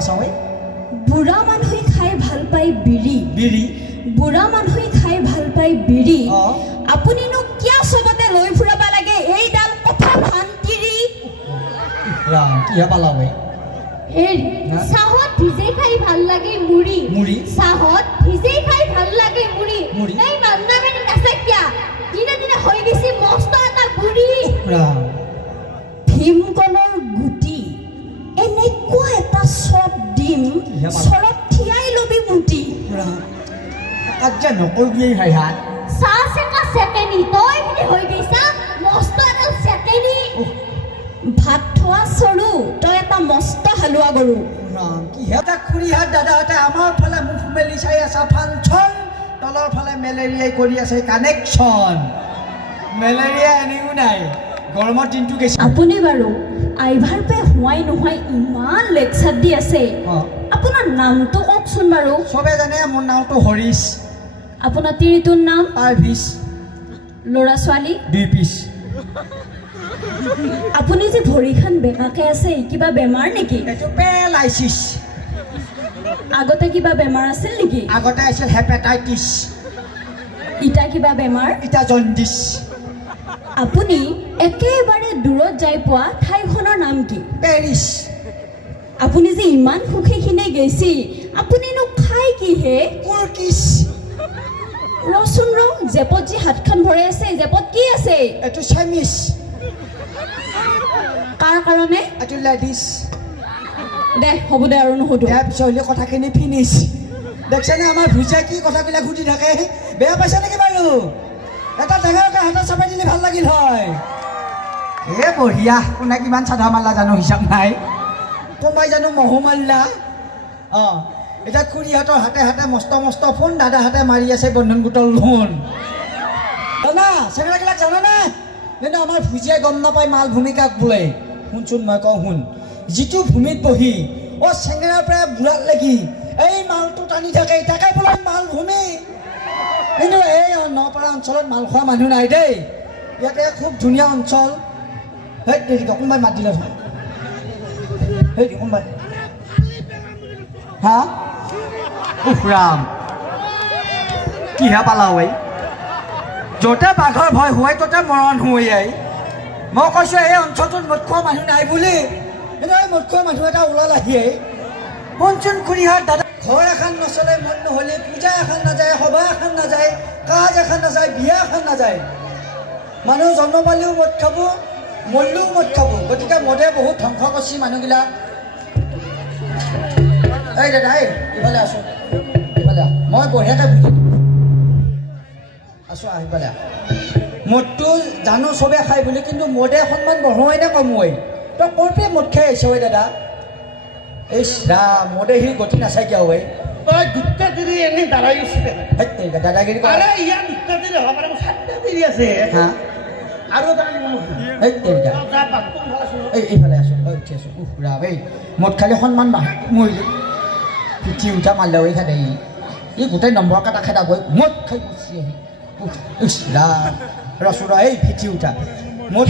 আছা ঐ বুঢ়া মানুহে খাই ভাল পায় বিড়ি বিড়ি বুঢ়া মানুহে খাই ভাল পায় বিড়ি অ আপুনিনো কিয় চবতে লৈ ফুৰাব লাগে এইডাল কথা ভান্তিৰি ৰাম কিহে পালা ঐ হেৰি চাহত ভিজেই খাই ভাল লাগে মুড়ি মুড়ি চাহত ভিজেই খাই ভাল লাগে মুড়ি মুড়ি এই মান্না মানে নাচাকিয়া দিনে দিনে হৈ গৈছে মস্ত এটা বুঢ়ী ৰাম ভীমকলৰ গুটি এনেকুৱা এটা চব দিম চৰত থিয়াই ল'বি মুটি ৰাম কাজ্যা নকৰিবি হাই হাত চাহ চেকা চেকেনি তই বুলি হৈ গৈছা মস্ত এটা চেকেনি ভাত থোৱা চৰু তই এটা মস্ত হালোৱা গৰু ৰাম কিহে এটা খুৰীহাত দাদাহঁতে আমাৰ ফালে মুখ মেলি চাই আছা ফাংচন তলৰ ফালে মেলেৰিয়াই কৰি আছে কানেকশ্যন মেলেৰিয়া এনেও নাই গৰমৰ দিনটো গৈছে আপুনি বাৰু আইভাৰ পে হোৱাই নোহোৱাই ইমান লেকচাৰ দি আছে আপোনাৰ নামটো কওকচোন বাৰু চবে জানে মোৰ নামটো হৰিশ আপোনাৰ তিৰিটোৰ নাম পাৰ্ভিছ ল'ৰা ছোৱালী 2 পিচ আপুনি যে ভৰিখন বেকাকে আছে কিবা বেমাৰ নেকি এইটো পেলাইছিছ আগতে কিবা বেমাৰ আছিল নেকি আগতে আছিল হেপাটাইটিছ ইটা কিবা বেমাৰ ইটা জণ্ডিছ আপুনি একেবাৰে দূৰত যাই পোৱা ঠাইখনৰ নাম কি পেৰিছ আপুনি যে ইমান সুখীখিনি গৈছি আপুনিনো খাই কি হে কুৰ্কিছ ৰচোন ৰ জেপত যি হাতখন ভৰাই আছে জেপত কি আছে এইটো চেমিছ কাৰ কাৰণে এইটো লেডিছ দে হ'ব দে আৰু নুসুধো ইয়াৰ পিছত হ'লে কথাখিনি ফিনিছ দেখছেনে আমাৰ ভুজিয়া কি কথাবিলাক সুধি থাকে বেয়া পাইছে নেকি বাৰু এটা ডাঙৰকৈ হাতত চাপাই দিলে ভাল লাগিল হয় এ বঢ়িয়া কোনে কিমান চাধা মাল্লা জানো হিচাপ নাই কোনোবাই জানো মহো মাল্লা অঁ এতিয়া খুৰীহঁতৰ হাতে হাতে মস্ত মস্ত ফোন দাদাহঁতে মাৰি আছে বন্ধন গোটৰ লোন জানা চেঙেৰাবিলাক জানানে কিন্তু আমাৰ ভুজিয়াই গম নাপায় মাল ভূমিকাক বোলে শুনচোন মই কওঁ শুন যিটো ভূমিত বহি অ' চেঙেৰাৰ পৰা বুঢ়াত লাগি এই মালটো টানি থাকে তাকে বোলে মাল ভূমি কিন্তু এই নপাৰা অঞ্চলত মাল খোৱা মানুহ নাই দেই ইয়াতে খুব ধুনীয়া অঞ্চল সেই দেৰিকৈ কোনোবাই মাত দিলে সেই কোনোবাই হা উফ ৰাম কিহে পালা ঐ য'তে বাঘৰ ভয় হোৱাই ত'তে মৰণ হোৱাই মই কৈছোঁ এই অঞ্চলটোত মদ খোৱা মানুহ নাই বুলি কিন্তু এই মদ খোৱা মানুহ এটা ওলাল আহিয়ে শুনচোন খুৰীহাত দাদা ঘৰ এখন নচলে মন নহ'লে পূজা এখন নাযায় সভা এখন নাযায় কাজ এখন নাযায় বিয়া এখন নাযায় মানুহ জন্ম পালেও মদ খাব মৰিলেও মদ খাব গতিকে মদে বহুত ধ্বংস কৰিছে মানুহবিলাক এই দাদা এই ইফালে আছোঁ ইফালে মই বঢ়িয়াকৈ বুজি আছোঁ আহিফালে মদটো জানো চবে খাই বুলি কিন্তু মদে সন্মান বঢ়োৱাই নে কমোৱাই তই ক'ৰ পৰা মদ খাই আহিছ ঐ দাদা এই ৰাম মদে সি গতি নাচাই কিয় ঐ তই দুটা দেৰি এনেই দাঁড়াই গৈছিলে দাদাগিৰি আৰে ইয়াৰ দুটা দেৰি হ'ব পাৰে মোৰ 7টা দেৰি আছে হা আৰু দাঁড়াই এই তেৰিকা এই এইফালে আছোঁ উঠি আছোঁ উফ ৰাম এই মদ খালে সন্মান মৰিলে পিঠি উঠা মাৰিলে ঐ খাদে ই গোটেই নম্বৰ কাটা খেদা গৈ মদ খাই গুচি আহি ইছ ৰাম ৰচোৰা এই পিঠি উঠা মদ